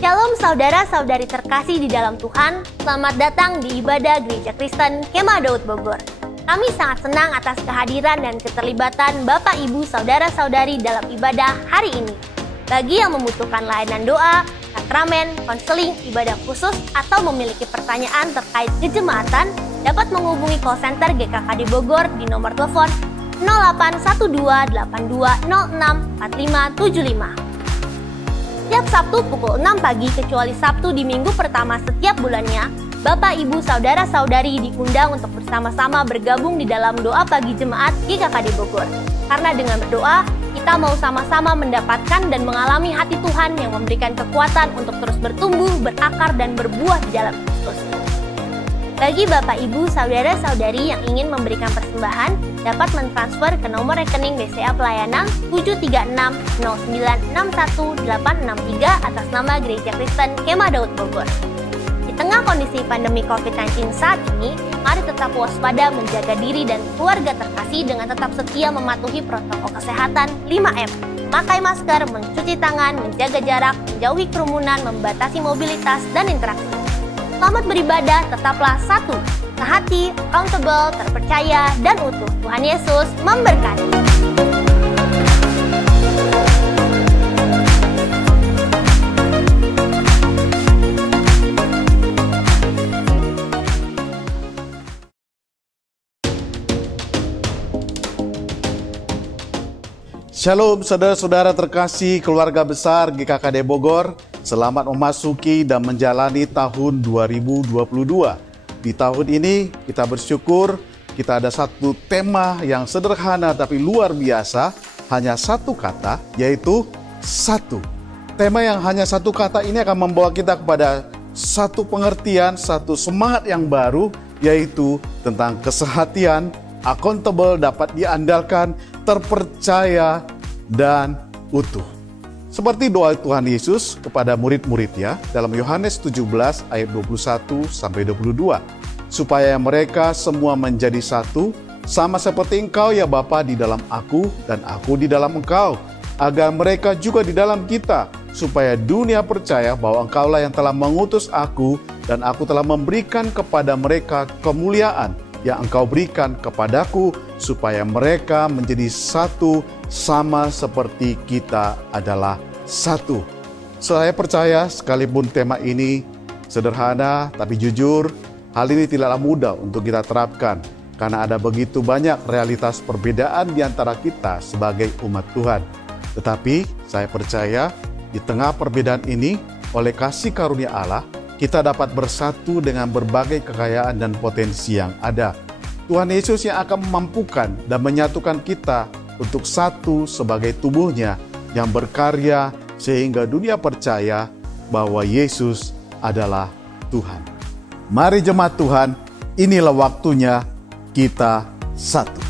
Shalom saudara-saudari terkasih di dalam Tuhan, selamat datang di ibadah Gereja Kristen Kemah Daud Bogor. Kami sangat senang atas kehadiran dan keterlibatan Bapak Ibu saudara-saudari dalam ibadah hari ini. Bagi yang membutuhkan layanan doa, sakramen, konseling, ibadah khusus, atau memiliki pertanyaan terkait kejemaatan, dapat menghubungi call center GKKD Bogor di nomor telepon 081282064575. Setiap Sabtu pukul 6 pagi kecuali Sabtu di minggu pertama setiap bulannya, Bapak Ibu saudara-saudari diundang untuk bersama-sama bergabung di dalam doa pagi jemaat GKKD Bogor. Karena dengan berdoa, kita mau sama-sama mendapatkan dan mengalami hati Tuhan yang memberikan kekuatan untuk terus bertumbuh, berakar, dan berbuah di dalam Kristus. Bagi Bapak Ibu saudara-saudari yang ingin memberikan persembahan, dapat mentransfer ke nomor rekening BCA Pelayanan 736096183 atas nama Gereja Kristen Kemah Daud Bogor. Di tengah kondisi pandemi COVID-19 saat ini, mari tetap waspada menjaga diri dan keluarga terkasih dengan tetap setia mematuhi protokol kesehatan 5M. Pakai masker, mencuci tangan, menjaga jarak, menjauhi kerumunan, membatasi mobilitas, dan interaksi. Selamat beribadah, tetaplah satu, sehati, accountable, terpercaya, dan utuh. Tuhan Yesus memberkati. Shalom saudara-saudara terkasih keluarga besar GKKD Bogor. Selamat memasuki dan menjalani tahun 2022. Di tahun ini kita bersyukur kita ada satu tema yang sederhana tapi luar biasa. Hanya satu kata, yaitu satu. Tema yang hanya satu kata ini akan membawa kita kepada satu pengertian, satu semangat yang baru, yaitu tentang kesehatian, accountable, dapat diandalkan, terpercaya, dan utuh. Seperti doa Tuhan Yesus kepada murid-muridnya dalam Yohanes 17 ayat 21-22. Supaya mereka semua menjadi satu, sama seperti Engkau ya Bapa di dalam aku dan aku di dalam Engkau. Agar mereka juga di dalam kita, supaya dunia percaya bahwa Engkaulah yang telah mengutus aku dan aku telah memberikan kepada mereka kemuliaan yang Engkau berikan kepadaku, supaya mereka menjadi satu sama seperti kita adalah satu. Saya percaya sekalipun tema ini sederhana tapi jujur, hal ini tidaklah mudah untuk kita terapkan karena ada begitu banyak realitas perbedaan di antara kita sebagai umat Tuhan. Tetapi saya percaya di tengah perbedaan ini, oleh kasih karunia Allah, kita dapat bersatu dengan berbagai kekayaan dan potensi yang ada. Tuhan Yesus yang akan memampukan dan menyatukan kita untuk satu sebagai tubuhnya yang berkarya sehingga dunia percaya bahwa Yesus adalah Tuhan. Mari jemaat Tuhan, inilah waktunya kita satu.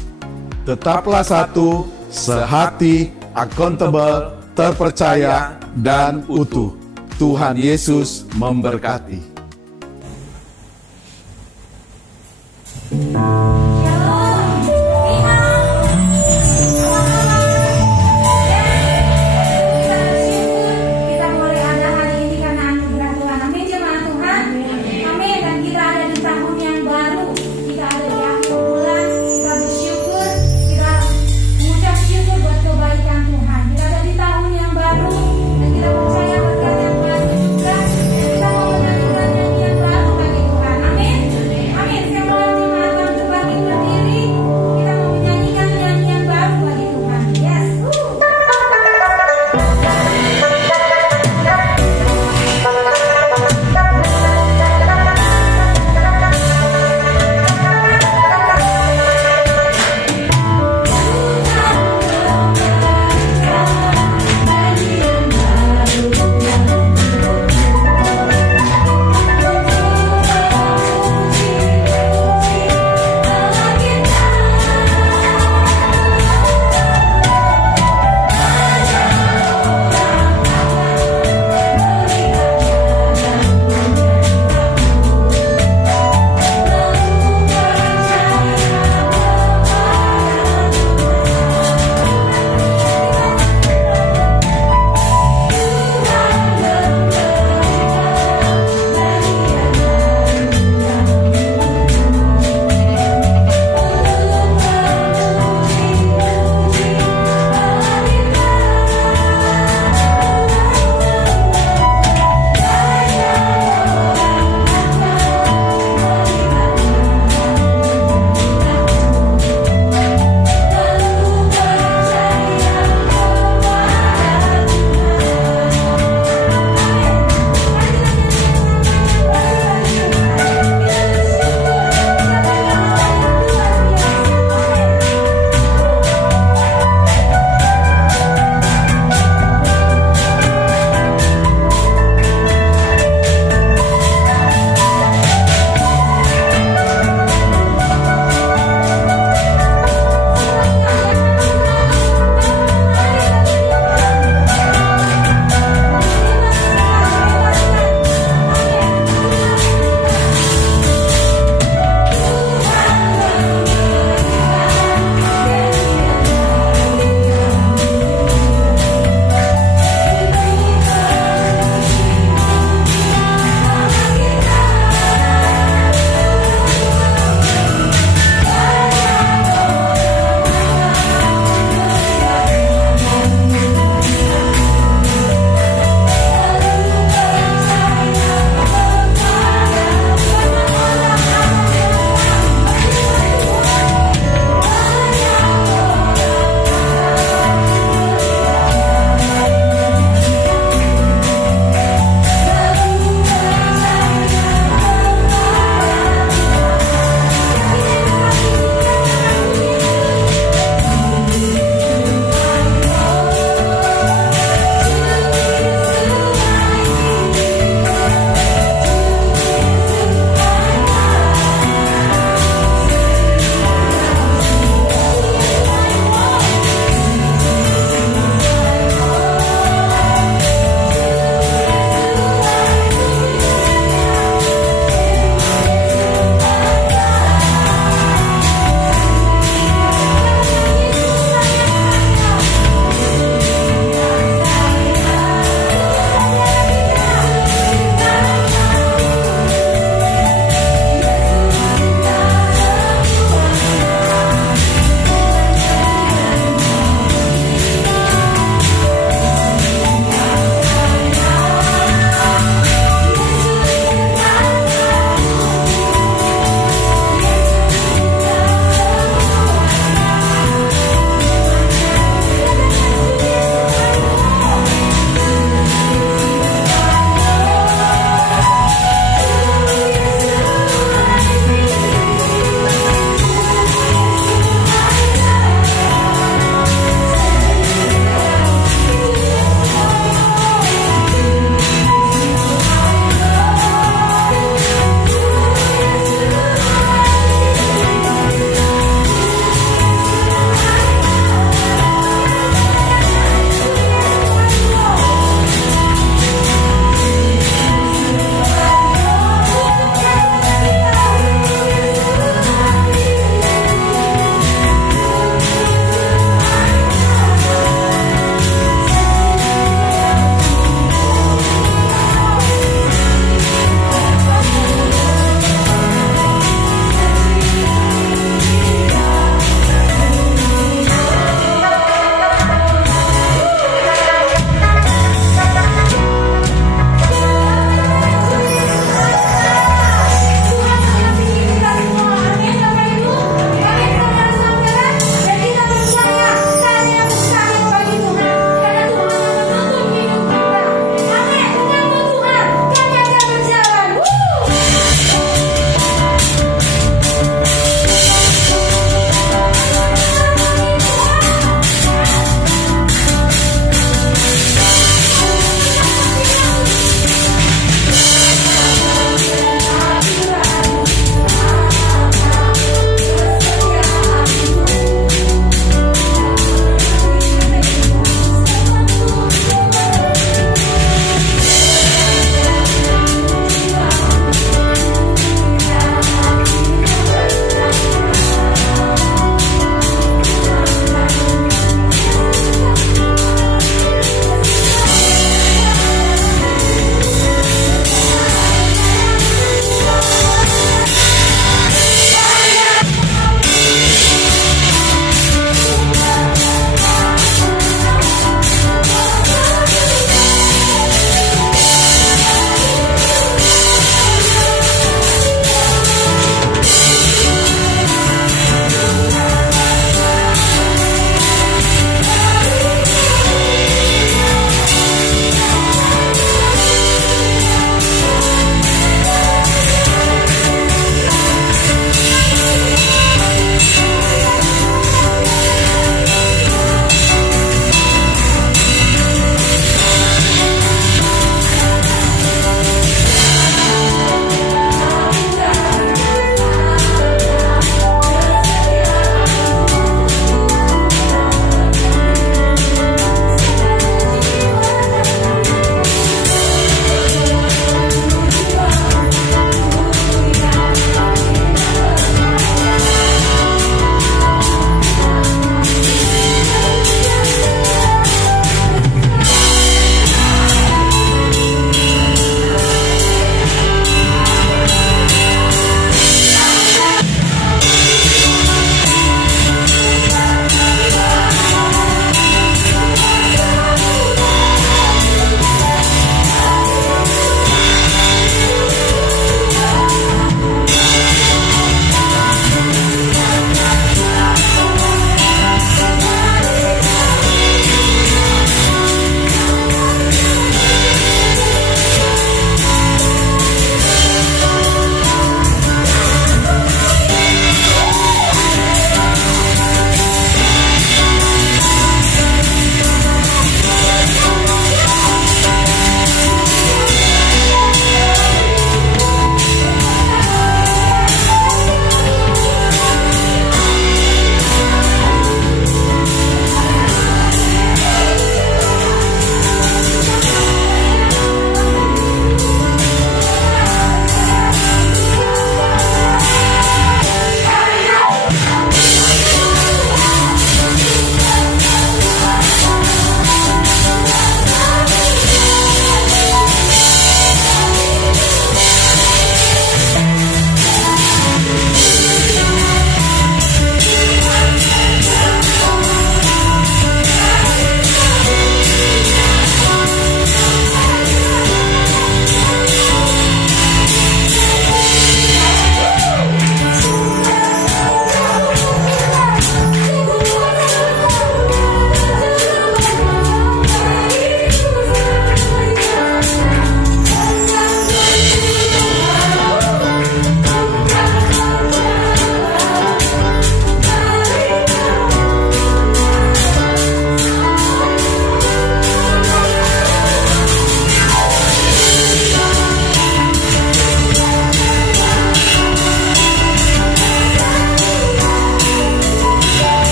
Tetaplah satu, sehati, accountable, terpercaya, dan utuh. Tuhan Yesus memberkati. Kita percaya berkat yang Tuhan berikan, kita mau menyanyikan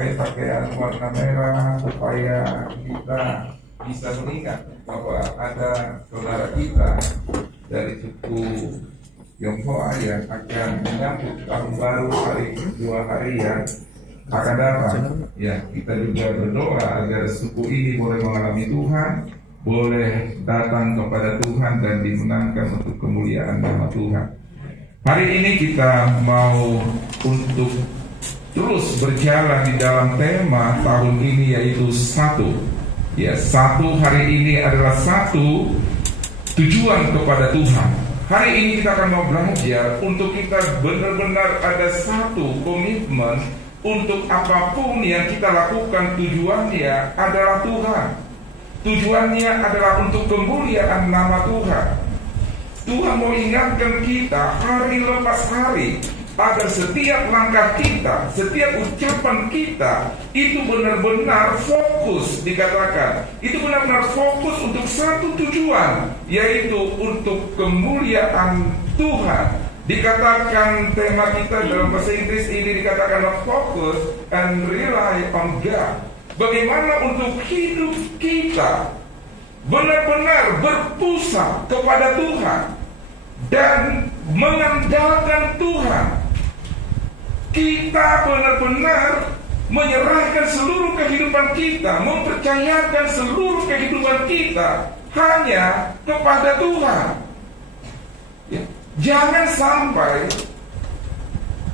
memakai pakaian warna merah supaya kita bisa mengingat bahwa ada saudara kita dari suku Tionghoa yang akan menyambut tahun baru hari kedua hari yang akan datang. Ya, kita juga berdoa agar suku ini boleh mengalami Tuhan, boleh datang kepada Tuhan dan dimenangkan untuk kemuliaan nama Tuhan. Hari ini kita mau untuk terus berjalan di dalam tema tahun ini, yaitu satu. Ya, satu hari ini adalah satu tujuan kepada Tuhan. Hari ini kita akan mau belajar untuk kita benar-benar ada satu komitmen untuk apapun yang kita lakukan, tujuannya adalah Tuhan. Tujuannya adalah untuk kemuliaan nama Tuhan. Tuhan mau ingatkan kita hari lepas hari agar setiap langkah kita, setiap ucapan kita itu benar-benar fokus, dikatakan itu benar-benar fokus untuk satu tujuan, yaitu untuk kemuliaan Tuhan. Dikatakan tema kita dalam bahasa Inggris ini dikatakan focus and rely on God. Bagaimana untuk hidup kita benar-benar berpusat kepada Tuhan dan mengandalkan Tuhan. Kita benar-benar menyerahkan seluruh kehidupan kita, mempercayakan seluruh kehidupan kita hanya kepada Tuhan. Ya. Jangan sampai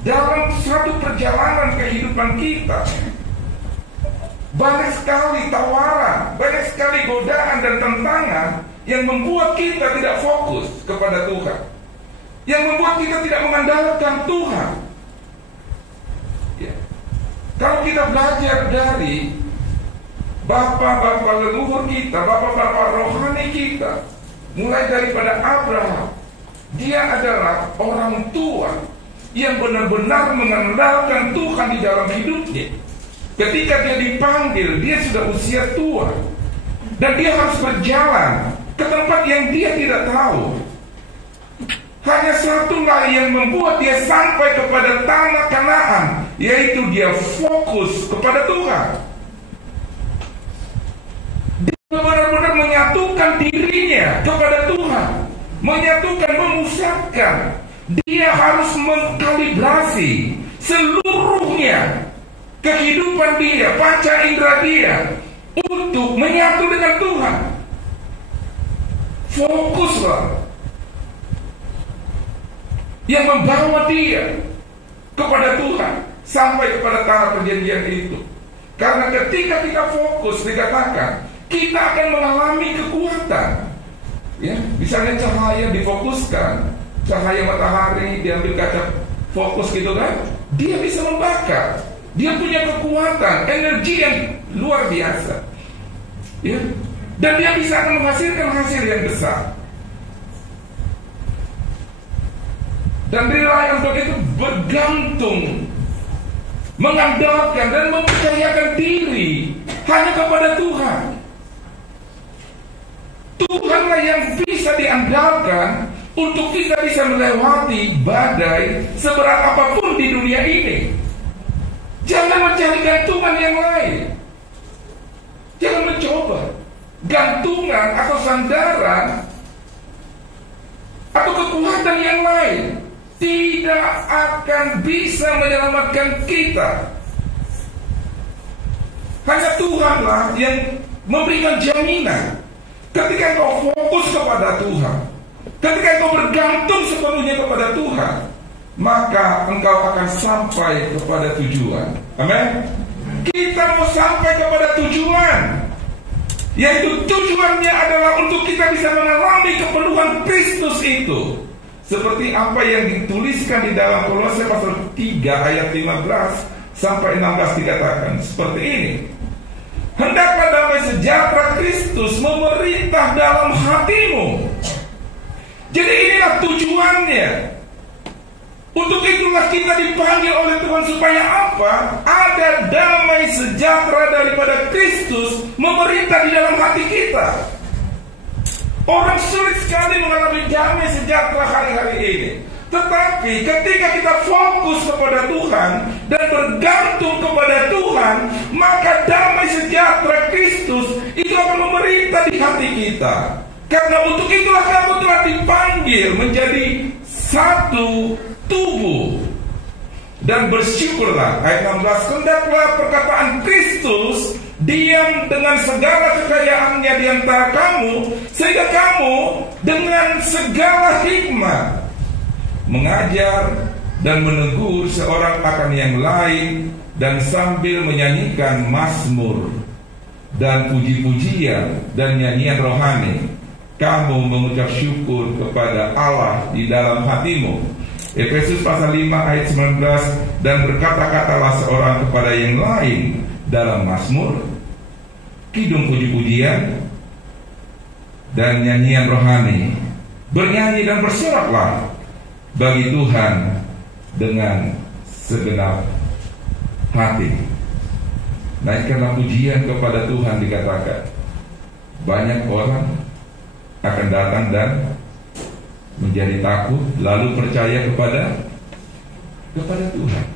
dalam suatu perjalanan kehidupan kita banyak sekali tawaran, banyak sekali godaan dan tantangan yang membuat kita tidak fokus kepada Tuhan, yang membuat kita tidak mengandalkan Tuhan. Ya. Kalau kita belajar dari bapak-bapak leluhur kita, bapak-bapak rohani kita, mulai daripada Abraham, dia adalah orang tua yang benar-benar mengandalkan Tuhan di dalam hidupnya. Ketika dia dipanggil, dia sudah usia tua dan dia harus berjalan ke tempat yang dia tidak tahu. Hanya satulah yang membuat dia sampai kepada tanah Kanaan, yaitu dia fokus kepada Tuhan. Dia benar-benar menyatukan dirinya kepada Tuhan, menyatukan, memusatkan. Dia harus mengkalibrasi seluruhnya kehidupan dia, panca indera dia untuk menyatu dengan Tuhan. Fokuslah yang membawa dia kepada Tuhan sampai kepada tanah perjanjian itu. Karena ketika kita fokus, dikatakan kita akan mengalami kekuatan. Ya, misalnya cahaya difokuskan, cahaya matahari diambil kaca fokus gitu kan, dia bisa membakar. Dia punya kekuatan, energi yang luar biasa. Ya, dan dia bisa akan menghasilkan hasil yang besar. Dan rely untuk itu bergantung, mengandalkan dan mempercayakan diri hanya kepada Tuhan. Tuhanlah yang bisa diandalkan untuk kita bisa melewati badai seberat apapun di dunia ini. Jangan mencari gantungan yang lain. Jangan mencoba gantungan atau sandaran atau kekuatan yang lain. Tidak akan bisa menyelamatkan kita. Hanya Tuhanlah yang memberikan jaminan. Ketika engkau fokus kepada Tuhan, ketika engkau bergantung sepenuhnya kepada Tuhan, maka engkau akan sampai kepada tujuan. Amin. Kita mau sampai kepada tujuan, yaitu tujuannya adalah untuk kita bisa mengalami kepenuhan Kristus itu. Seperti apa yang dituliskan di dalam Kolose pasal 3 ayat 15 sampai 16 dikatakan seperti ini. Hendaklah damai sejahtera Kristus memerintah dalam hatimu. Jadi inilah tujuannya. Untuk itulah kita dipanggil oleh Tuhan supaya apa? Ada damai sejahtera daripada Kristus memerintah di dalam hati kita. Orang sulit sekali mengalami damai sejahtera hari-hari ini. Tetapi ketika kita fokus kepada Tuhan dan bergantung kepada Tuhan, maka damai sejahtera Kristus itu akan memerintah di hati kita. Karena untuk itulah kamu telah dipanggil menjadi satu tubuh. Dan bersyukurlah, ayat 16, hendaklah perkataan Kristus diam dengan segala kekayaannya di antara kamu, sehingga kamu dengan segala hikmat mengajar dan menegur seorang akan yang lain, dan sambil menyanyikan mazmur dan puji-pujian dan nyanyian rohani, kamu mengucap syukur kepada Allah di dalam hatimu. Efesus pasal 5 ayat 19, dan berkata-katalah seorang kepada yang lain dalam mazmur, kidung puji-pujian dan nyanyian rohani, bernyanyi dan bersoraklah bagi Tuhan dengan segenap hati. Naikkanlah pujian kepada Tuhan, dikatakan. Banyak orang akan datang dan menjadi takut, lalu percaya kepada Tuhan.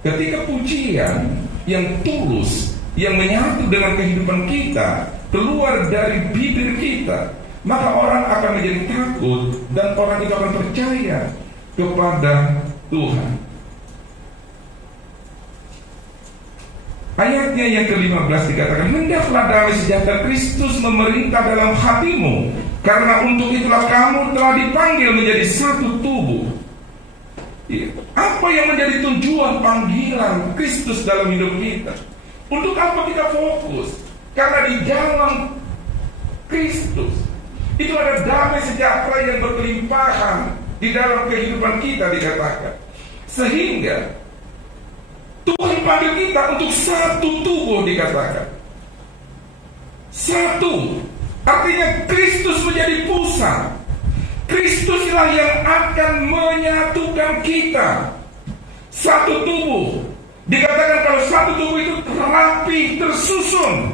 Ketika pujian yang tulus, yang menyatu dengan kehidupan kita, keluar dari bibir kita, maka orang akan menjadi takut dan orang itu akan percaya kepada Tuhan. Ayatnya yang ke-15 dikatakan, hendaklah damai sejahtera Kristus memerintah dalam hatimu, karena untuk itulah kamu telah dipanggil menjadi satu tubuh. Apa yang menjadi tujuan panggilan Kristus dalam hidup kita? Untuk apa kita fokus? Karena di dalam Kristus itu ada damai sejahtera yang berkelimpahan di dalam kehidupan kita, dikatakan. Sehingga Tuhan panggil kita untuk satu tubuh, dikatakan. Satu, artinya Kristus menjadi pusat. Kristuslah yang akan menyatukan kita. Satu tubuh. Dikatakan kalau satu tubuh itu rapi, tersusun,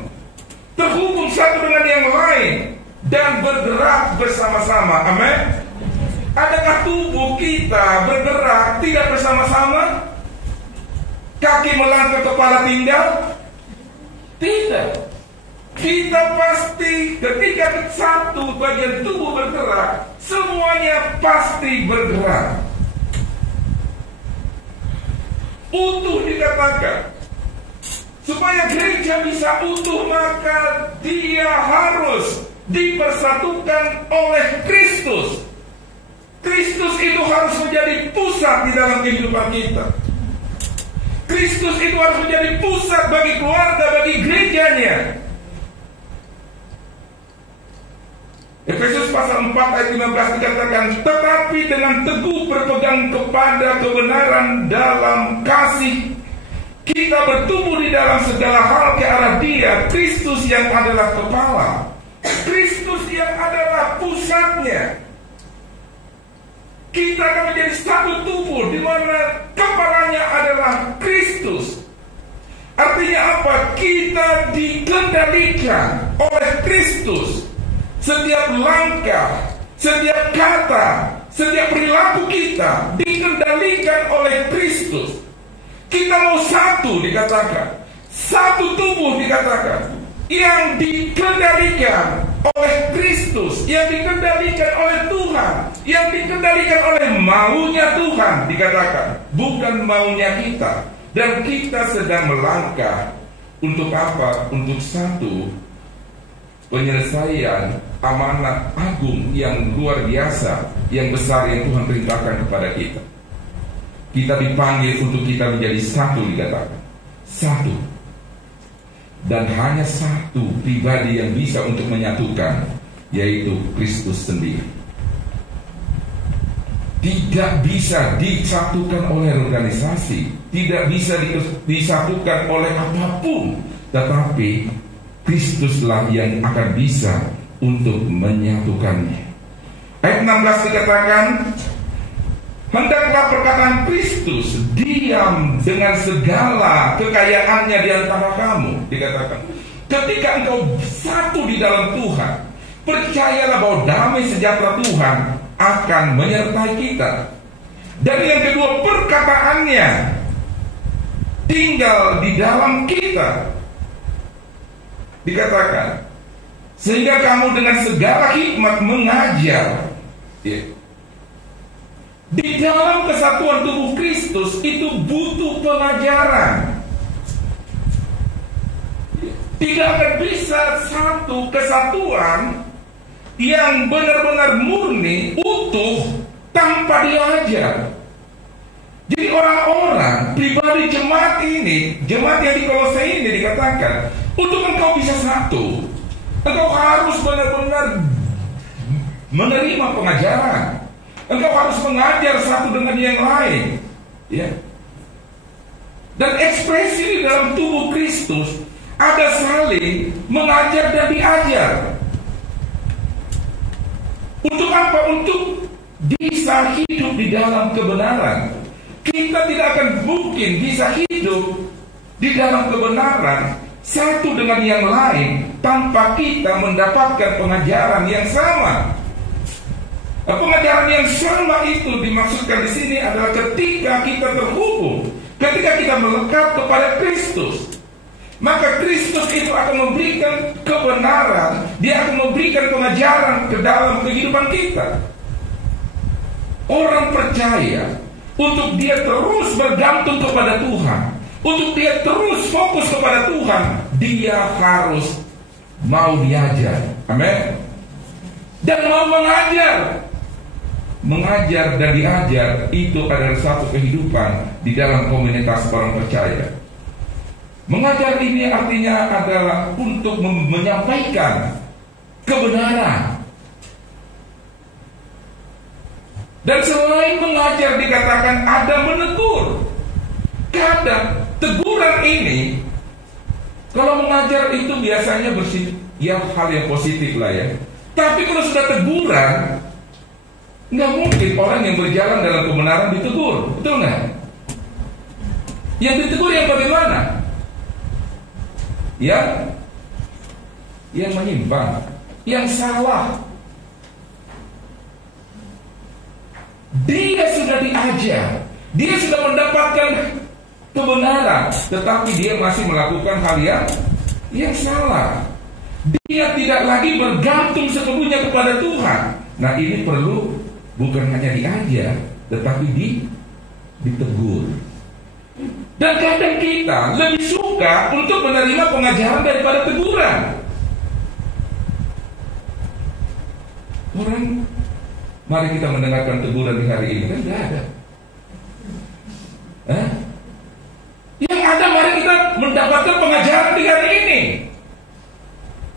terhubung satu dengan yang lain, dan bergerak bersama-sama. Amin. Adakah tubuh kita bergerak tidak bersama-sama? Kaki melangkah, kepala tinggal? Tidak. Kita pasti ketika satu bagian tubuh bergerak, semuanya pasti bergerak. Utuh, dikatakan. Supaya gereja bisa utuh, maka dia harus dipersatukan oleh Kristus. Kristus itu harus menjadi pusat di dalam kehidupan kita. Kristus itu harus menjadi pusat bagi keluarga, bagi gerejanya. Efesus pasal 4 ayat 15 dikatakan, tetapi dengan teguh berpegang kepada kebenaran dalam kasih, kita bertumbuh di dalam segala hal ke arah Dia, Kristus yang adalah kepala, Kristus yang adalah pusatnya. Kita akan menjadi satu tubuh di mana kepalanya adalah Kristus. Artinya apa? Kita dikendalikan oleh Kristus. Setiap langkah, setiap kata, setiap perilaku kita dikendalikan oleh Kristus. Kita mau satu, dikatakan. Satu tubuh, dikatakan. Yang dikendalikan oleh Kristus, yang dikendalikan oleh Tuhan, yang dikendalikan oleh maunya Tuhan, dikatakan, bukan maunya kita. Dan kita sedang melangkah untuk apa? Untuk satu penyelesaian amanat agung yang luar biasa, yang besar yang Tuhan perintahkan kepada kita. Kita dipanggil untuk kita menjadi satu, dikatakan. Satu. Dan hanya satu pribadi yang bisa untuk menyatukan, yaitu Kristus sendiri. Tidak bisa disatukan oleh organisasi, tidak bisa disatukan oleh apapun, tetapi Kristuslah yang akan bisa untuk menyatukannya. Ayat 16 dikatakan, hendaklah perkataan Kristus diam dengan segala kekayaannya di antara kamu, dikatakan. Ketika engkau satu di dalam Tuhan, percayalah bahwa damai sejahtera Tuhan akan menyertai kita. Dan yang kedua, perkataannya tinggal di dalam kita. Dikatakan, sehingga kamu dengan segala hikmat mengajar. Di dalam kesatuan tubuh Kristus itu butuh pengajaran. Tidak akan bisa satu kesatuan yang benar-benar murni, utuh, tanpa diajar. Jadi orang-orang, pribadi jemaat ini, jemaat yang di Kolose ini dikatakan, untuk engkau bisa satu, engkau harus benar-benar menerima pengajaran. Engkau harus mengajar satu dengan yang lain, ya. Dan ekspresi di dalam tubuh Kristus ada saling mengajar dan diajar. Untuk apa? Untuk bisa hidup di dalam kebenaran. Kita tidak akan mungkin bisa hidup di dalam kebenaran satu dengan yang lain tanpa kita mendapatkan pengajaran yang sama. Pengajaran yang sama itu dimaksudkan di sini adalah ketika kita terhubung, ketika kita melekat kepada Kristus, maka Kristus itu akan memberikan kebenaran, Dia akan memberikan pengajaran ke dalam kehidupan kita. Orang percaya, untuk dia terus bergantung kepada Tuhan, untuk dia terus fokus kepada Tuhan, dia harus mau diajar. Amin. Dan mau mengajar. Mengajar dan diajar itu adalah satu kehidupan di dalam komunitas orang percaya. Mengajar ini artinya adalah untuk menyampaikan kebenaran. Dan selain mengajar dikatakan ada menegur. Kadang teguran ini, kalau mengajar itu biasanya ya hal yang positif lah ya. Tapi kalau sudah teguran, nggak mungkin orang yang berjalan dalam kebenaran ditegur, betul nggak? Yang ditegur yang bagaimana? Yang menyimpang, yang salah. Dia sudah diajar, dia sudah mendapatkan kebenaran, tetapi dia masih melakukan hal yang salah. Dia tidak lagi bergantung sepenuhnya kepada Tuhan. Nah, ini perlu bukan hanya diajar, tetapi ditegur. Dan kadang kita lebih suka untuk menerima pengajaran daripada teguran. Orang, mari kita mendengarkan teguran di hari ini, kan tidak ada. Yang ada, mari kita mendapatkan pengajaran di hari ini.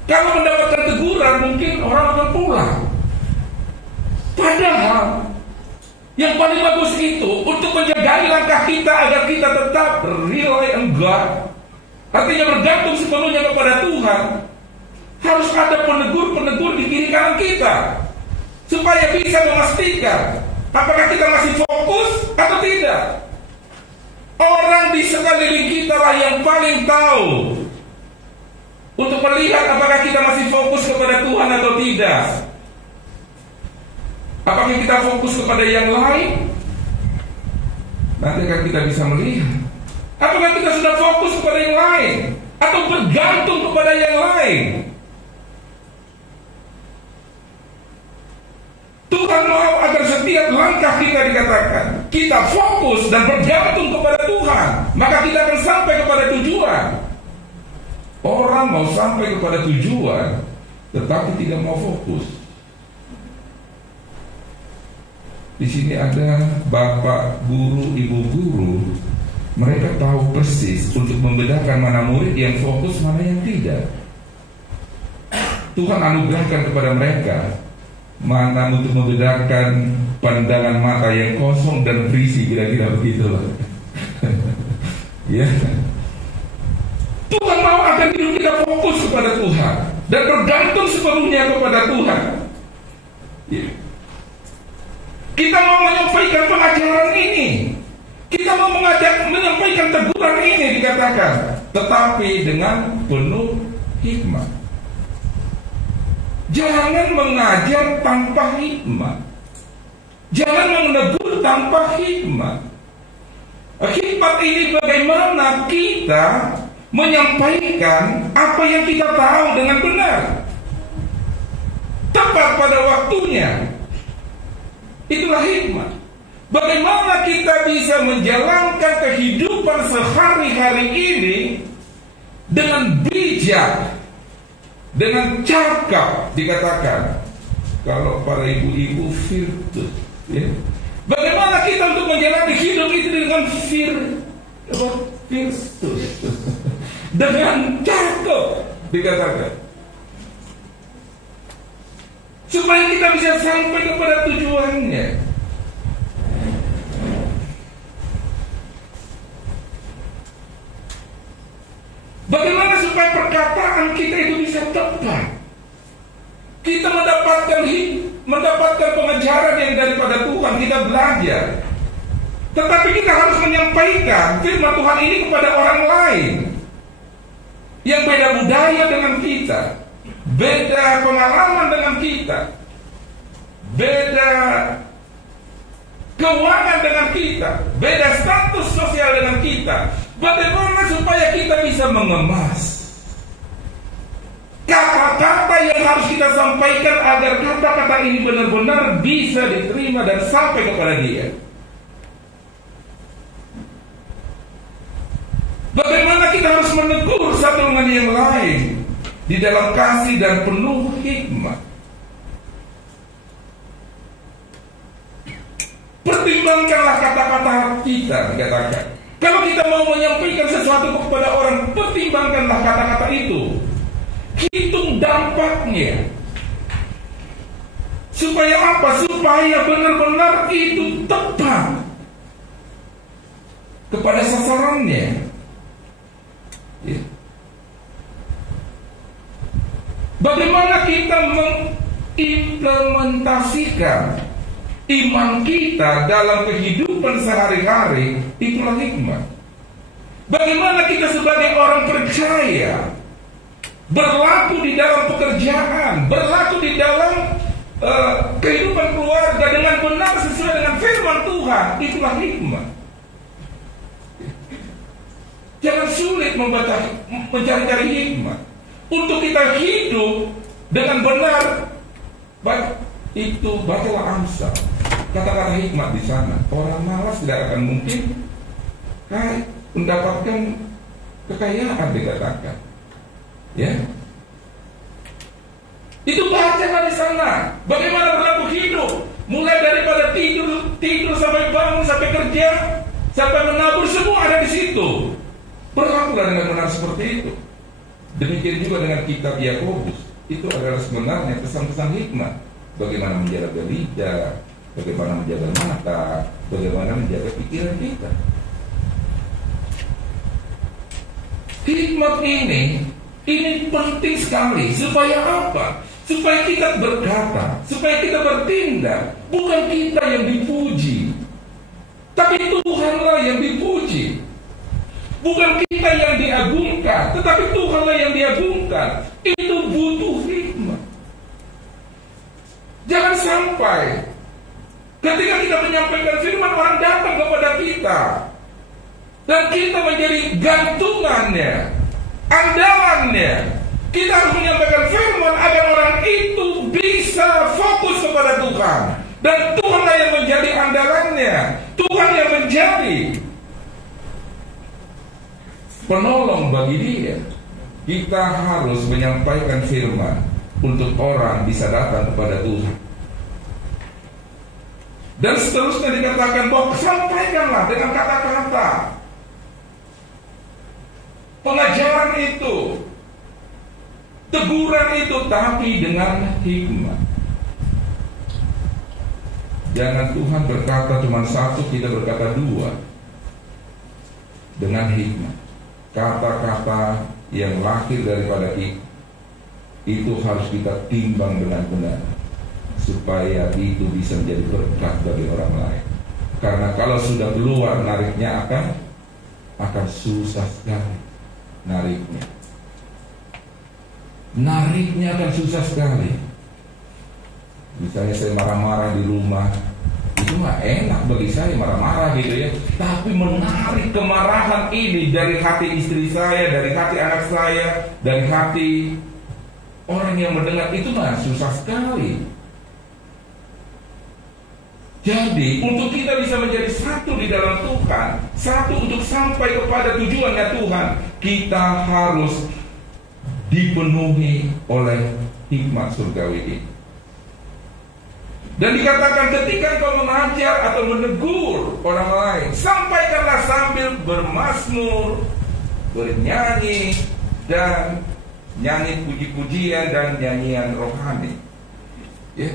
Kalau mendapatkan teguran, mungkin orang akan pulang. Padahal yang paling bagus itu untuk menjaga langkah kita agar kita tetap rely on God, artinya bergantung sepenuhnya kepada Tuhan. Harus ada penegur-penegur di kiri kanan kita, supaya bisa memastikan apakah kita masih fokus atau tidak. Orang di sekeliling kita lah yang paling tahu untuk melihat apakah kita masih fokus kepada Tuhan atau tidak. Apakah kita fokus kepada yang lain? Nanti akan kita bisa melihat apakah kita sudah fokus kepada yang lain atau bergantung kepada yang lain. Tuhan mau agar setiap langkah kita dikatakan kita fokus dan bergantung kepada Tuhan, maka kita akan sampai kepada tujuan. Orang mau sampai kepada tujuan tetapi tidak mau fokus. Di sini ada bapak guru, ibu guru, mereka tahu persis untuk membedakan mana murid yang fokus, mana yang tidak. Tuhan anugerahkan kepada mereka mana untuk membedakan pandangan mata yang kosong dan berisi, kira-kira begitulah. Ya. Tuhan mau agar hidup kita fokus kepada Tuhan dan bergantung sepenuhnya kepada Tuhan. Ya. Kita mau menyampaikan pengajaran ini, kita mau menyampaikan teguran ini dikatakan, tetapi dengan penuh hikmat. Jangan mengajar tanpa hikmat. Jangan menegur tanpa hikmat. Hikmat ini bagaimana kita menyampaikan apa yang kita tahu dengan benar, tepat pada waktunya. Itulah hikmat. Bagaimana kita bisa menjalankan kehidupan sehari-hari ini dengan bijak, dengan cakap, dikatakan kalau para ibu-ibu virtus, ya. Bagaimana kita untuk menjalani hidup itu dengan virtus, dengan cakap, dikatakan, supaya kita bisa sampai kepada tujuannya. Bagaimana supaya perkataan kita itu bisa tepat? Kita mendapatkan pengajaran yang daripada Tuhan, kita belajar. Tetapi kita harus menyampaikan firman Tuhan ini kepada orang lain yang beda budaya dengan kita, beda pengalaman dengan kita, beda keuangan dengan kita, beda status sosial dengan kita. Bagaimana supaya kita bisa mengemas kata-kata yang harus kita sampaikan agar kata-kata ini benar-benar bisa diterima dan sampai kepada dia. Bagaimana kita harus menegur satu dengan yang lain di dalam kasih dan penuh hikmat. Pertimbangkanlah kata-kata kita, dikatakan. Kalau kita mau menyampaikan sesuatu kepada orang, pertimbangkanlah kata-kata itu. Hitung dampaknya. Supaya apa? Supaya benar-benar itu tepat kepada sasarannya. Ya. Bagaimana kita mengimplementasikan iman kita dalam kehidupan sehari-hari, itulah hikmat. Bagaimana kita sebagai orang percaya berlaku di dalam pekerjaan, berlaku di dalam kehidupan keluarga dengan benar sesuai dengan firman Tuhan, itulah hikmat. Jangan sulit mencari-cari hikmat. Untuk kita hidup dengan benar, itu bacalah Amsal. Kata-kata hikmat di sana. Orang malas tidak akan mungkin mendapatkan kekayaan, dikatakan. Ya, itu bacalah di sana. Bagaimana berlaku hidup, mulai daripada tidur sampai bangun, sampai kerja, sampai menabur, semua ada di situ. Berlakulah dengan benar seperti itu. Demikian juga dengan kitab Yakobus. Itu adalah sebenarnya pesan-pesan hikmat. Bagaimana menjaga lidah, bagaimana menjaga mata, bagaimana menjaga pikiran kita. Hikmat ini penting sekali. Supaya apa? Supaya kita berkata, supaya kita bertindak. Bukan kita yang dipuji, tapi Tuhanlah yang dipuji. Bukan kita yang diagungkan, tetapi Tuhanlah yang diagungkan. Itu butuh hikmat. Jangan sampai ketika kita menyampaikan firman, orang datang kepada kita dan kita menjadi gantungannya, andalannya. Kita harus menyampaikan firman agar orang itu bisa fokus kepada Tuhan. Dan Tuhanlah yang menjadi andalannya, Tuhan yang menjadi penolong bagi dia. Kita harus menyampaikan firman untuk orang bisa datang kepada Tuhan. Dan seterusnya dikatakan bahwa sampaikanlah dengan kata-kata pengajaran itu, teguran itu, tapi dengan hikmat. Jangan Tuhan berkata cuma satu, kita berkata dua. Dengan hikmat. Kata-kata yang lahir daripada itu harus kita timbang dengan benar, supaya itu bisa menjadi berkat bagi orang lain. Karena kalau sudah keluar, nariknya akan susah sekali. Nariknya akan susah sekali. Misalnya saya marah-marah di rumah, itu mah enak bagi saya marah-marah gitu ya. Tapi menarik kemarahan ini dari hati istri saya, dari hati anak saya, dari hati orang yang mendengar, itu mah susah sekali. Jadi untuk kita bisa menjadi satu di dalam Tuhan, satu untuk sampai kepada tujuannya Tuhan, kita harus dipenuhi oleh hikmat surgawi ini. Dan dikatakan ketika kau mengajar atau menegur orang lain, sampaikanlah sambil bermazmur, bernyanyi, dan nyanyi puji-pujian dan nyanyian rohani. Ya.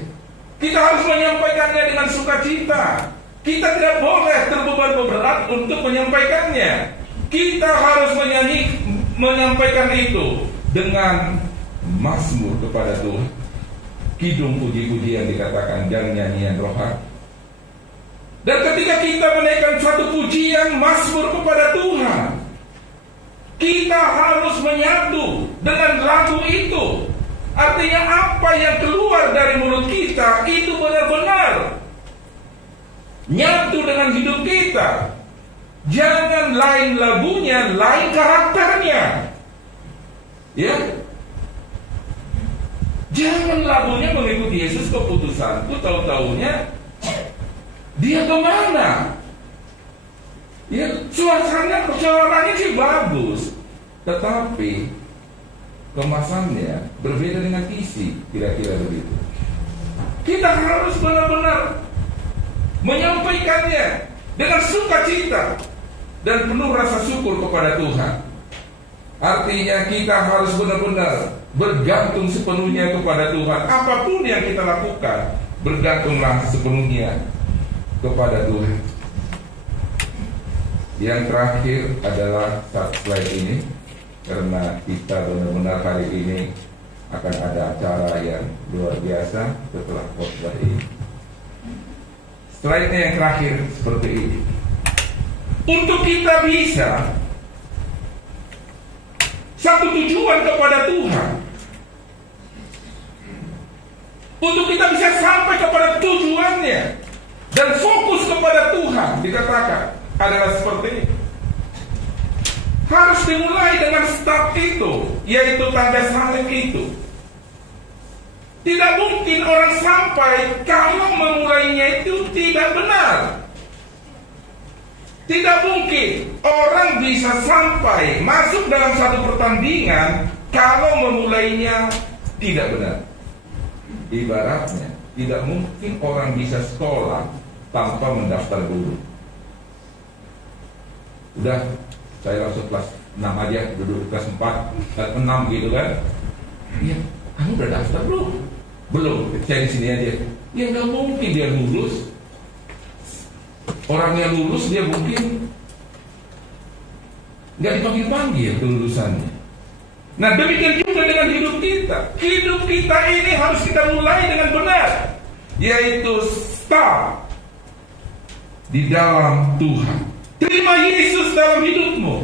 Kita harus menyampaikannya dengan sukacita. Kita tidak boleh terbeban berat untuk menyampaikannya. Kita harus menyampaikan itu dengan mazmur kepada Tuhan. Kidung puji-pujian dikatakan dan nyanyian rohani. Dan ketika kita menaikkan satu pujian mazmur kepada Tuhan, kita harus menyatu dengan lagu itu. Artinya apa yang keluar dari mulut kita itu benar-benar nyatu dengan hidup kita. Jangan lain lagunya, lain karakternya. Ya. Jangan lagunya mengikuti Yesus keputusanku, tahu-tahunya dia kemana? Ya, suaranya sih bagus, tetapi kemasannya berbeda dengan isi, kira-kira begitu. Kita harus benar-benar menyampaikannya dengan sukacita dan penuh rasa syukur kepada Tuhan. Artinya kita harus benar-benar bergantung sepenuhnya kepada Tuhan. Apapun yang kita lakukan, bergantunglah sepenuhnya kepada Tuhan. Yang terakhir adalah slide ini, karena kita benar-benar hari ini akan ada acara yang luar biasa setelah khotbah ini. Slide-nya yang terakhir seperti ini. Untuk kita bisa satu tujuan kepada Tuhan, untuk kita bisa sampai kepada tujuannya dan fokus kepada Tuhan, dikatakan adalah seperti ini. Harus dimulai dengan start itu, yaitu tanda salib itu. Tidak mungkin orang sampai kalau memulainya itu tidak benar. Tidak mungkin orang bisa sampai masuk dalam satu pertandingan kalau memulainya tidak benar. Ibaratnya, tidak mungkin orang bisa sekolah tanpa mendaftar dulu. Udah, saya langsung kelas 6 aja, duduk kelas 4, kelas 6 gitu kan. Iya, kamu udah daftar belum? Belum, saya di sini aja. Ya nggak mungkin dia lulus. Orang yang lulus dia mungkin nggak dipanggil-panggil kelulusannya. Nah demikian juga dengan hidup kita. Hidup kita ini harus kita mulai dengan benar, yaitu start di dalam Tuhan. Terima Yesus dalam hidupmu.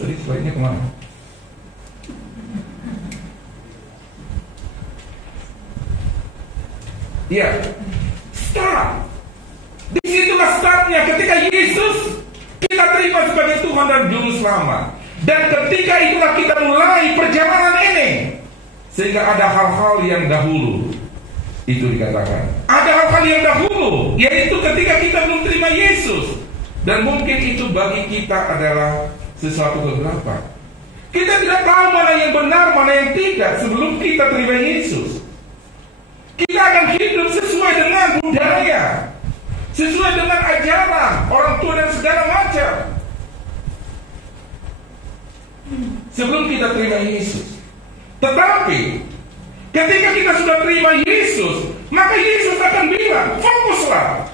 Jadi slide-nya kemana? Ya, start. Di situlah startnya ketika Yesus kita terima sebagai Tuhan dan Juru Selamat. Dan ketika itulah kita mulai perjalanan ini. Sehingga ada hal-hal yang dahulu. Itu dikatakan ada hal-hal yang dahulu, yaitu ketika kita belum terima Yesus. Dan mungkin itu bagi kita adalah sesuatu kegelapan. Kita tidak tahu mana yang benar, mana yang tidak sebelum kita terima Yesus. Kita akan hidup sesuai dengan budaya, sesuai dengan ajaran orang tua dan segala macam sebelum kita terima Yesus. Tetapi ketika kita sudah terima Yesus, maka Yesus akan bilang, fokuslah.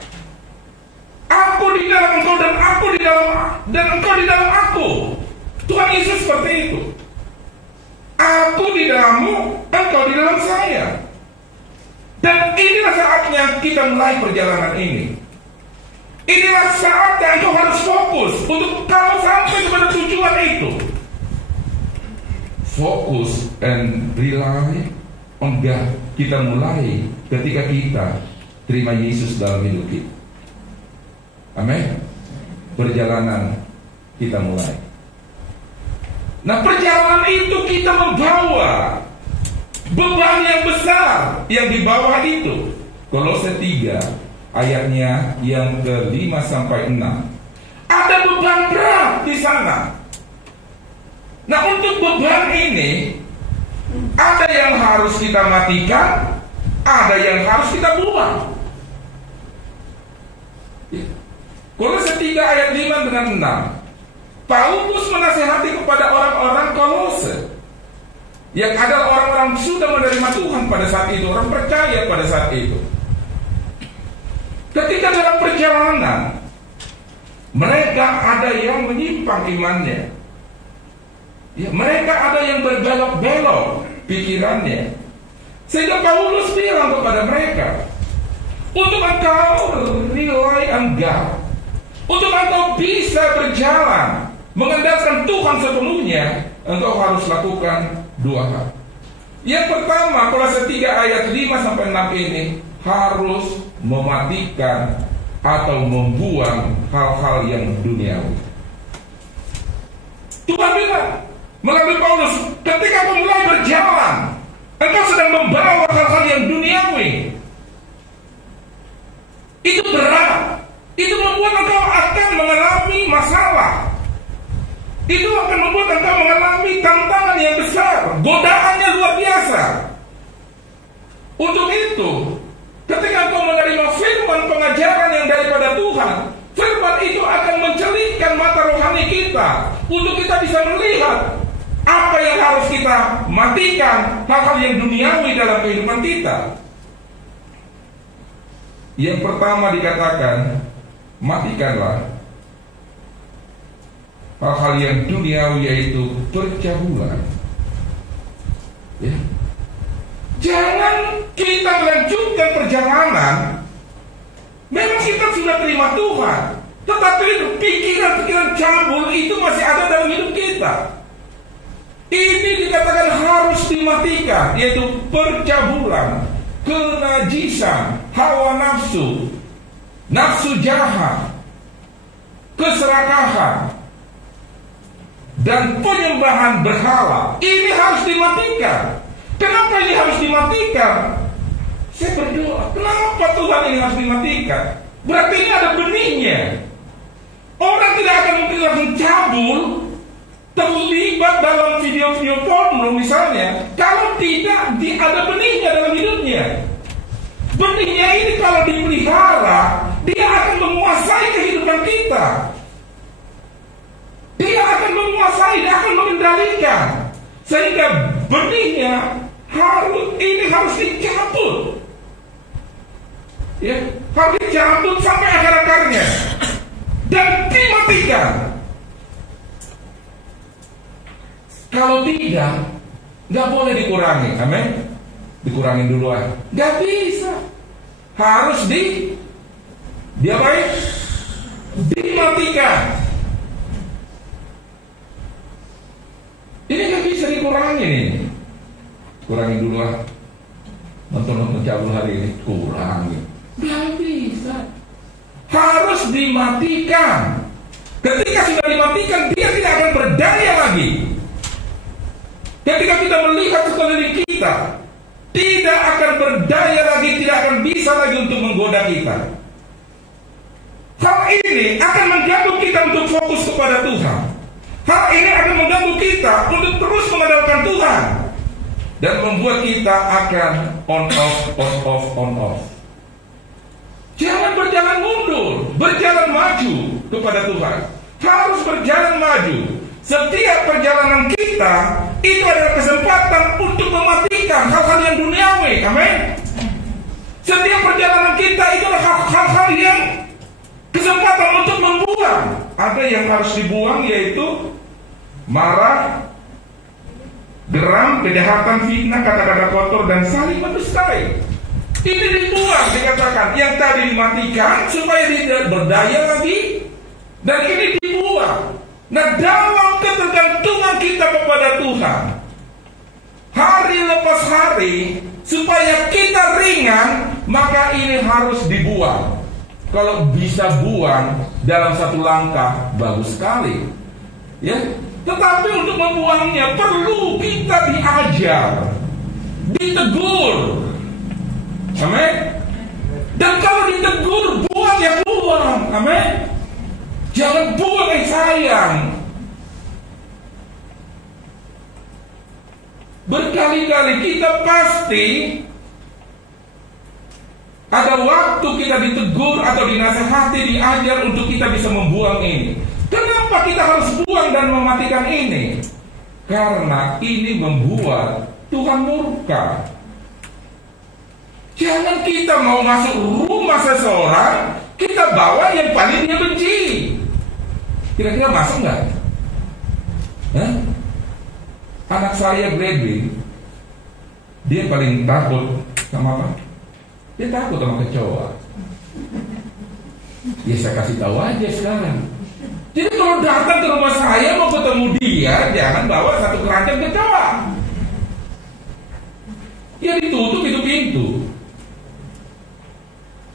Aku di dalam engkau dan aku di dalam dan engkau di dalam aku. Tuhan Yesus seperti itu. Aku di dalammu, engkau di dalam saya. Dan inilah saatnya kita mulai perjalanan ini. Inilah saatnya engkau harus fokus untuk kau sampai kepada tujuan itu. Fokus and rely on God. Kita mulai ketika kita terima Yesus dalam hidup kita. Amin. Perjalanan kita mulai. Nah, perjalanan itu kita membawa beban yang besar yang di bawah itu. Kolose 3 ayatnya yang ke-5 sampai 6. Ada beban berat di sana. Nah, untuk beban ini ada yang harus kita matikan, ada yang harus kita buang. Kolose 3 ayat 5 dengan 6. Paulus menasihati kepada orang-orang Kolose yang adalah orang-orang sudah menerima Tuhan pada saat itu, orang percaya pada saat itu. Ketika dalam perjalanan mereka ada yang menyimpang imannya, ya, mereka ada yang berbelok-belok pikirannya, sehingga Paulus bilang kepada mereka, untuk engkau nilai engkau, untuk engkau bisa berjalan mengandalkan Tuhan sepenuhnya, engkau harus lakukan 2 hal. Yang pertama, Kolose 3 ayat 5 sampai 6 ini harus mematikan atau membuang hal-hal yang duniawi. Tuhan bilang melalui Paulus, ketika kau mulai berjalan, engkau sedang membawa hal-hal yang duniawi. Itu berat. Itu membuat engkau akan mengalami masalah. Itu akan membuat engkau mengalami tantangan yang besar, godaannya luar biasa. Untuk itu, ketika engkau menerima firman pengajaran yang daripada Tuhan, firman itu akan mencelitkan mata rohani kita untuk kita bisa melihat apa yang harus kita matikan, hal-hal yang duniawi dalam kehidupan kita. Yang pertama dikatakan, matikanlah hal-hal yang duniawi, yaitu percabulan. Ya. Jangan kita melanjutkan perjalanan. Memang kita sudah terima Tuhan, tetapi pikiran-pikiran cabul itu masih ada dalam hidup kita. Ini dikatakan harus dimatikan, yaitu percabulan, kenajisan, hawa nafsu, nafsu jahat, keserakahan, dan penyembahan berhala. Ini harus dimatikan. Kenapa ini harus dimatikan? Saya berdoa, kenapa Tuhan ini harus dimatikan? Berarti ini ada benihnya. Orang tidak akan mungkin langsung cabul, terlibat dalam video-video porno misalnya, kalau tidak ada benihnya dalam hidupnya. Benihnya ini kalau dipelihara, dia akan menguasai kehidupan kita. Dia akan menguasai, dia akan mengendalikan. Sehingga benihnya harus dicabut. Ya, harus dicabut sampai akar-akarnya dan dimatikan. Kalau tidak, nggak boleh dikurangi. Amin. Dikurangin duluan, nggak bisa. Harus diapain? Dimatikan. Ini nggak bisa dikurangi nih. Kurangin dulu lah. Nonton cabul hari ini kurangi. Nggak bisa. Harus dimatikan. Ketika sudah dimatikan, dia tidak akan berdaya lagi. Ketika kita melihat sekeliling kita, tidak akan berdaya lagi, tidak akan bisa lagi untuk menggoda kita. Hal ini akan mengganggu kita untuk fokus kepada Tuhan. Hal ini akan mengganggu kita untuk terus mengandalkan Tuhan, dan membuat kita akan on off. Jangan berjalan mundur, berjalan maju kepada Tuhan. Harus berjalan maju. Setiap perjalanan kita itu adalah kesempatan untuk mematikan hal-hal yang duniawi. Amin. Setiap perjalanan kita itu adalah hal-hal yang kesempatan untuk membuang. Ada yang harus dibuang, yaitu marah, geram, kejahatan, fitnah, kata-kata kotor, dan saling mendustai. Ini dibuang, dikatakan. Yang tadi dimatikan supaya tidak berdaya lagi, dan ini dibuang. Nah, dalam ketergantungan kita kepada Tuhan, hari lepas hari, supaya kita ringan maka ini harus dibuang. Kalau bisa buang dalam satu langkah, bagus sekali, ya. Tetapi untuk membuangnya perlu kita diajar, ditegur, amin. Dan kalau ditegur, buang ya buang, amin. Jangan buang yang sayang. Berkali-kali kita pasti ada waktu kita ditegur atau dinasehati, diajar untuk kita bisa membuang ini. Kenapa kita harus buang dan mematikan ini? Karena ini membuat Tuhan murka. Jangan kita mau masuk rumah seseorang, kita bawa yang paling dia benci. Kira-kira masuk nggak? Anak saya Gladly, dia paling takut sama apa? Dia takut sama kecoa. Ya saya kasih tahu aja sekarang. Jadi kalau datang ke rumah saya mau ketemu dia, jangan bawa satu keranjang kecoa. Ya ditutup itu pintu.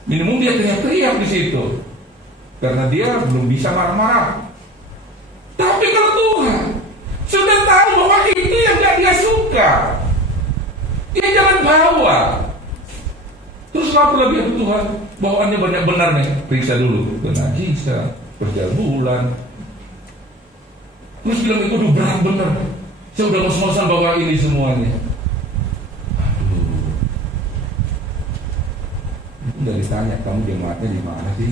Minimum dia teriak-teriak di situ, karena dia belum bisa marah-marah. Tapi kalau Tuhan sudah tahu bahwa itu yang gak dia suka, dia jangan bawa. Terus apa lagi Tuhan? Bawaannya banyak benar nih. Periksa dulu ke najisa, perjamulan. Terus bilang itu udah berat benar. Saya udah ngos-ngosan bawa ini semuanya. Itu udah ditanya, kamu jemaatnya di mana sih?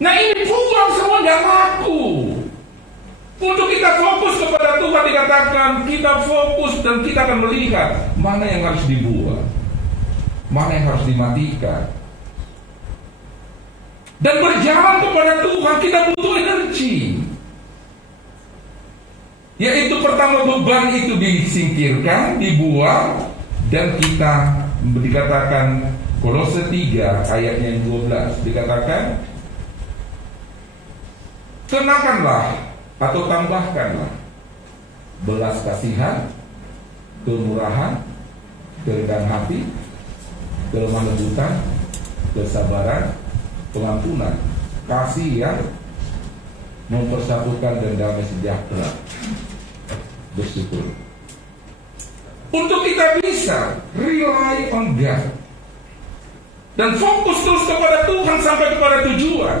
Nah ini buang semua gak laku. Untuk kita fokus kepada Tuhan, dikatakan kita fokus dan kita akan melihat mana yang harus dibuang, mana yang harus dimatikan. Dan berjalan kepada Tuhan kita butuh energi. Yaitu pertama beban itu disingkirkan, dibuang. Dan kita dikatakan Kolose 3 ayatnya yang 12 dikatakan, kenakanlah atau tambahkanlah belas kasihan, kemurahan, kerendahan hati, kelemah lembutan, kesabaran, pengampunan, kasih yang mempersatukan dan damai sejahtera, bersyukur. Untuk kita bisa rely on God dan fokus terus kepada Tuhan sampai kepada tujuan,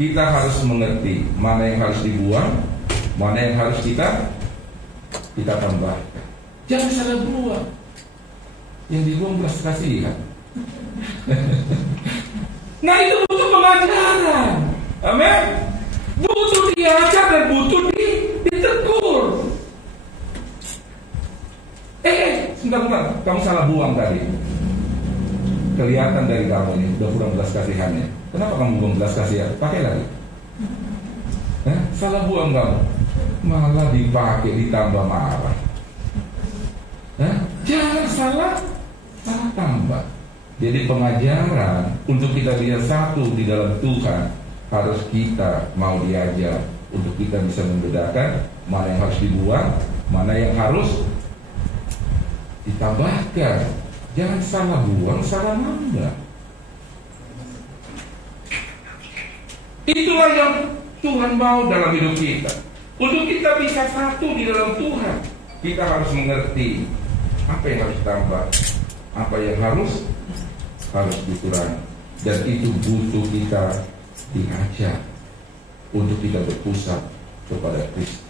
kita harus mengerti mana yang harus dibuang, mana yang harus kita tambahkan. Jangan salah buang. Yang dibuang belas kasihan. Nah itu butuh pengajaran. Amin. Butuh diajar dan butuh ditegur. Sebentar, kamu salah buang tadi. Kelihatan dari kamu ini udah kurang belas kasihannya. Kenapa kamu buang belas kasihan? Pakai lagi. Salah buang kamu, malah dipakai ditambah marah. Jangan salah tambah. Jadi pengajaran untuk kita lihat satu di dalam Tuhan, harus kita mau diajar untuk kita bisa membedakan mana yang harus dibuang, mana yang harus ditambahkan. Jangan salah buang, salah nambah. Itulah yang Tuhan mau dalam hidup kita. Untuk kita bisa satu di dalam Tuhan, kita harus mengerti apa yang harus ditambah, apa yang harus dikurangi. Dan itu butuh kita diajar untuk kita berpusat kepada Kristus.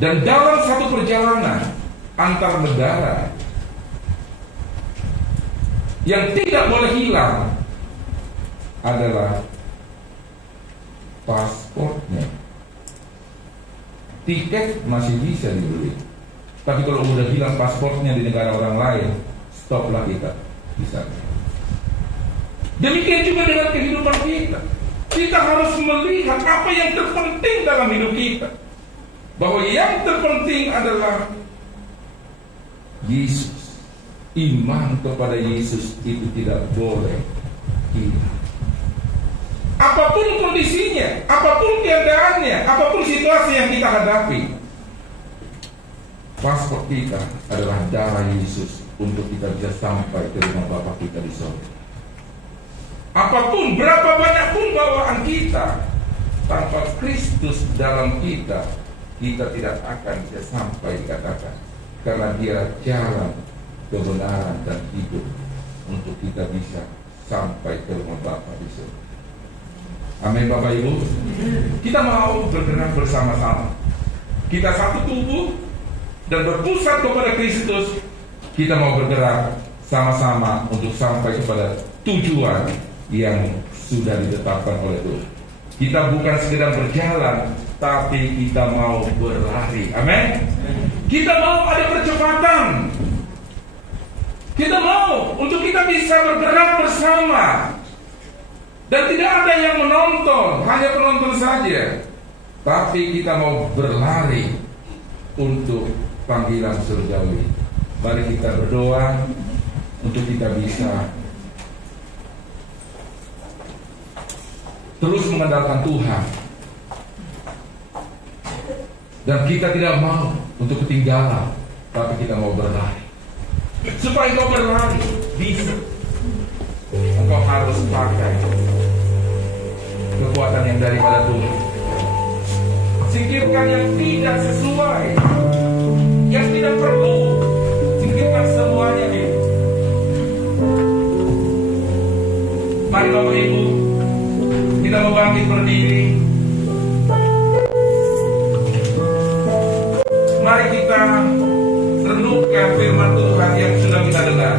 Dan dalam satu perjalanan antar negara yang tidak boleh hilang adalah paspornya. Tiket masih bisa dibeli, tapi kalau udah hilang paspornya di negara orang lain, stoplah kita bisa. Demikian juga dengan kehidupan kita. Kita harus melihat apa yang terpenting dalam hidup kita, bahwa yang terpenting adalah Yesus. Iman kepada Yesus itu tidak boleh hilang. Apapun kondisinya, apapun keadaannya, apapun situasi yang kita hadapi, paspor kita adalah darah Yesus untuk kita bisa sampai ke rumah Bapa kita di sorga. Apapun, berapa banyak pun bawaan kita, tanpa Kristus dalam kita, kita tidak akan bisa sampai dikatakan. Karena dia jalan kebenaran dan hidup untuk kita bisa sampai ke rumah Bapa di surga. Amin Bapak Ibu. Kita mau bergerak bersama-sama. Kita satu tubuh dan berpusat kepada Kristus. Kita mau bergerak sama-sama untuk sampai kepada tujuan yang sudah ditetapkan oleh Tuhan. Kita bukan sekedar berjalan, tapi kita mau berlari. Amin. Kita mau ada percepatan. Kita mau untuk kita bisa bergerak bersama. Dan tidak ada yang menonton, hanya penonton saja. Tapi kita mau berlari untuk panggilan surgawi. Mari kita berdoa untuk kita bisa terus mengandalkan Tuhan. Dan kita tidak mau untuk ketinggalan, tapi kita mau berlari. Supaya kau berlari bisa, engkau harus pakai kekuatan yang daripada Tuhan. Singkirkan yang tidak sesuai, yang tidak perlu. Singkirkan semuanya ini. Mari Bapak Ibu, kita mau bangkit berdiri. Mari kita renungkan firman Tuhan yang sudah kita dengar.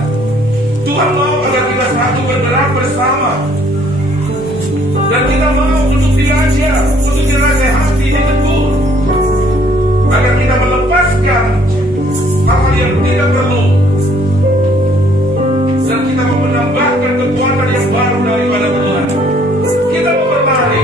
Tuhan mau agar kita satu bergerak bersama. Dan kita mau untuk diajar, untuk dinasehati, ditegur, agar kita melepaskan hal-hal yang tidak perlu. Dan kita mau menambahkan kekuatan yang baru daripada Tuhan. Kita mau berlari.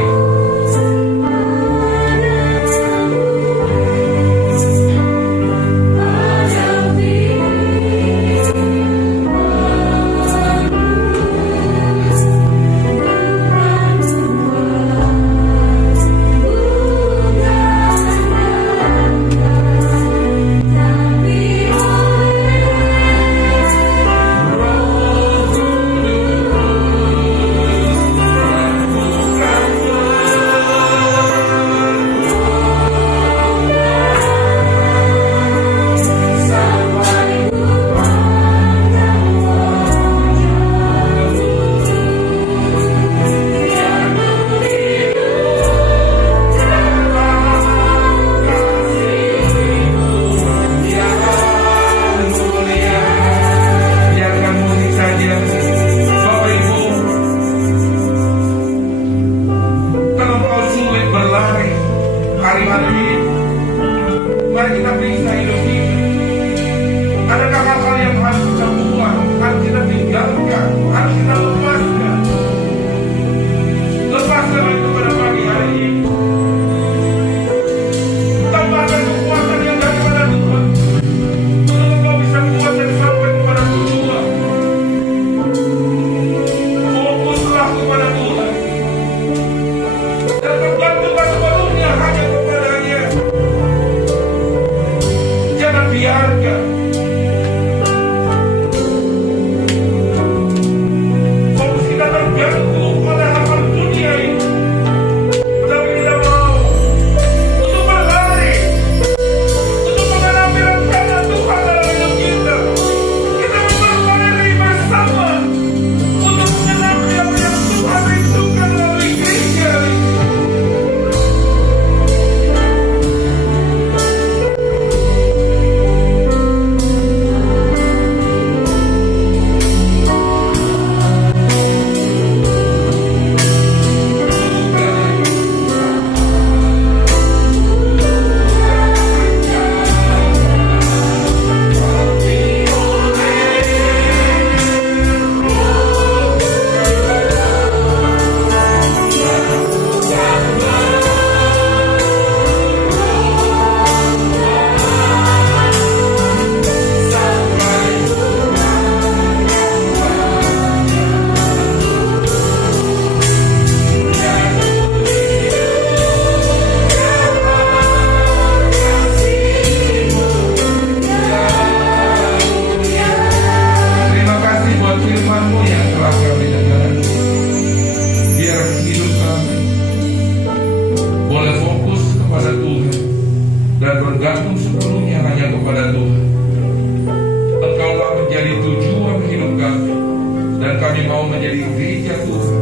kami mau menjadi gereja Tuhan,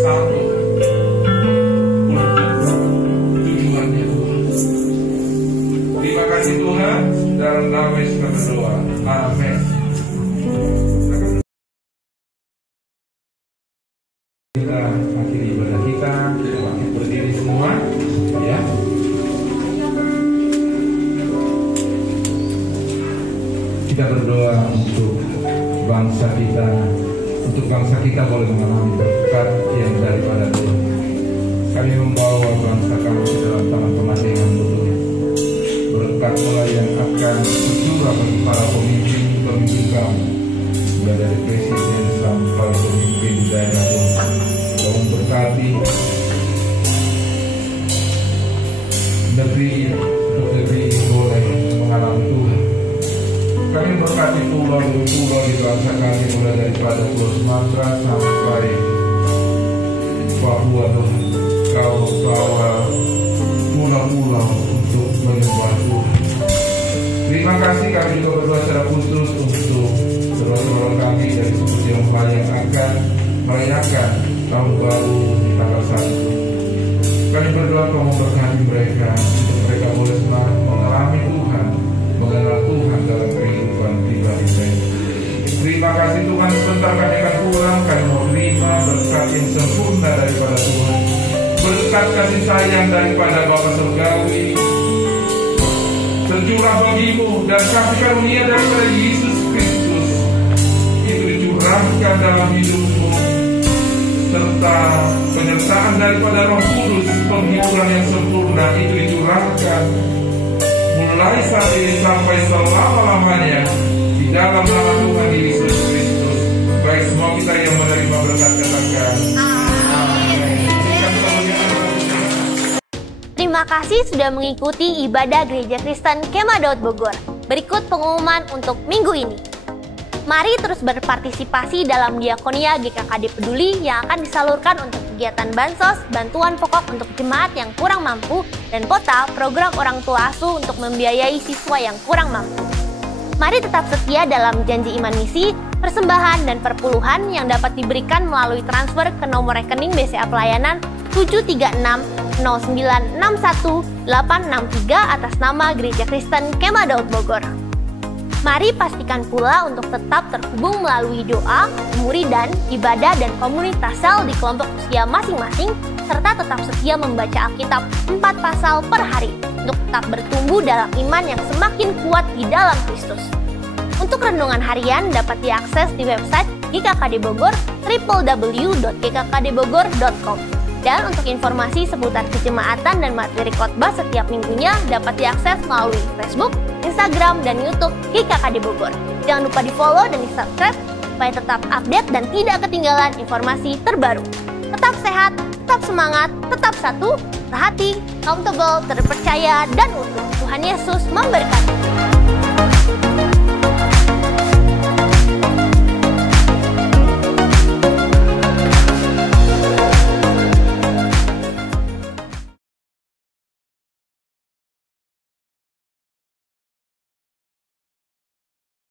satu untuk tujuannya Tuhan. Terima kasih Tuhan, dalam nama Yesus kami berdoa. Amin. Kita akhiri ibadah kita bangkit berdiri semua, ya. Kita berdoa untuk bangsa kita, untuk bangsa kita boleh mengalami berkat yang daripada Tuhan. Kami membawa bangsa kami ke dalam tangan pengasingan Tuhan. Berkat mulai yang akan tercurah bagi para pemimpin kami, mulai dari presiden sampai pemimpin di daerah Tuhan. Tolong berkati negeri untuk negeri boleh mengalami Tuhan. Kami berkati pulau di bangsa kami, mulai daripada Pulau Sumatera sampai Papua Tuhan. Kau bawa pulau-pulau untuk menyembah Tuhan. Terima kasih, kami juga berdoa secara khusus untuk saudara-saudara kami dari suku Tionghoa yang akan merayakan tahun baru di tanggal 1. Kami berdoa kau memberkati mereka, untuk mereka boleh senang mengalami Tuhan, mengenal Tuhan dalam kehidupan pribadi mereka. Terima kasih Tuhan, sebentar kami akan pulang, kami mau terima berkat yang sempurna daripada Tuhan, berkat kasih sayang daripada Bapa Surgawi, tercurah bagimu, dan kasih karunia daripada Yesus Kristus itu dicurahkan dalam hidupmu, serta penyertaan daripada Roh Kudus, penghiburan yang sempurna itu dicurahkan mulai saat ini sampai selama-lamanya di dalam nama Tuhan Yesus Kristus. Baik, semua kita yang menerima berkat katakan amin. Terima kasih sudah mengikuti ibadah Gereja Kristen Kemah Daud Bogor. Berikut pengumuman untuk minggu ini. Mari terus berpartisipasi dalam diakonia GKKD Peduli yang akan disalurkan untuk kegiatan bansos, bantuan pokok untuk jemaat yang kurang mampu, dan kota program orang tua asuh untuk membiayai siswa yang kurang mampu. Mari tetap setia dalam janji iman misi, persembahan, dan perpuluhan yang dapat diberikan melalui transfer ke nomor rekening BCA Pelayanan 7360961 863 atas nama Gereja Kristen Kemah Daud Bogor. Mari pastikan pula untuk tetap terhubung melalui doa, pemuridan, ibadah, dan komunitas sel di kelompok usia masing-masing, serta tetap setia membaca Alkitab 4 pasal per hari untuk tetap bertumbuh dalam iman yang semakin kuat di dalam Kristus. Untuk renungan harian dapat diakses di website GKKD Bogor www.gkkdbogor.com. Dan untuk informasi seputar kejemaatan dan materi khotbah setiap minggunya dapat diakses melalui Facebook, Instagram, dan YouTube GKKD Bogor. Jangan lupa di-follow dan di-subscribe supaya tetap update dan tidak ketinggalan informasi terbaru. Tetap sehat, tetap semangat, tetap satu, sehati, accountable, terpercaya, dan utuh. Tuhan Yesus memberkati.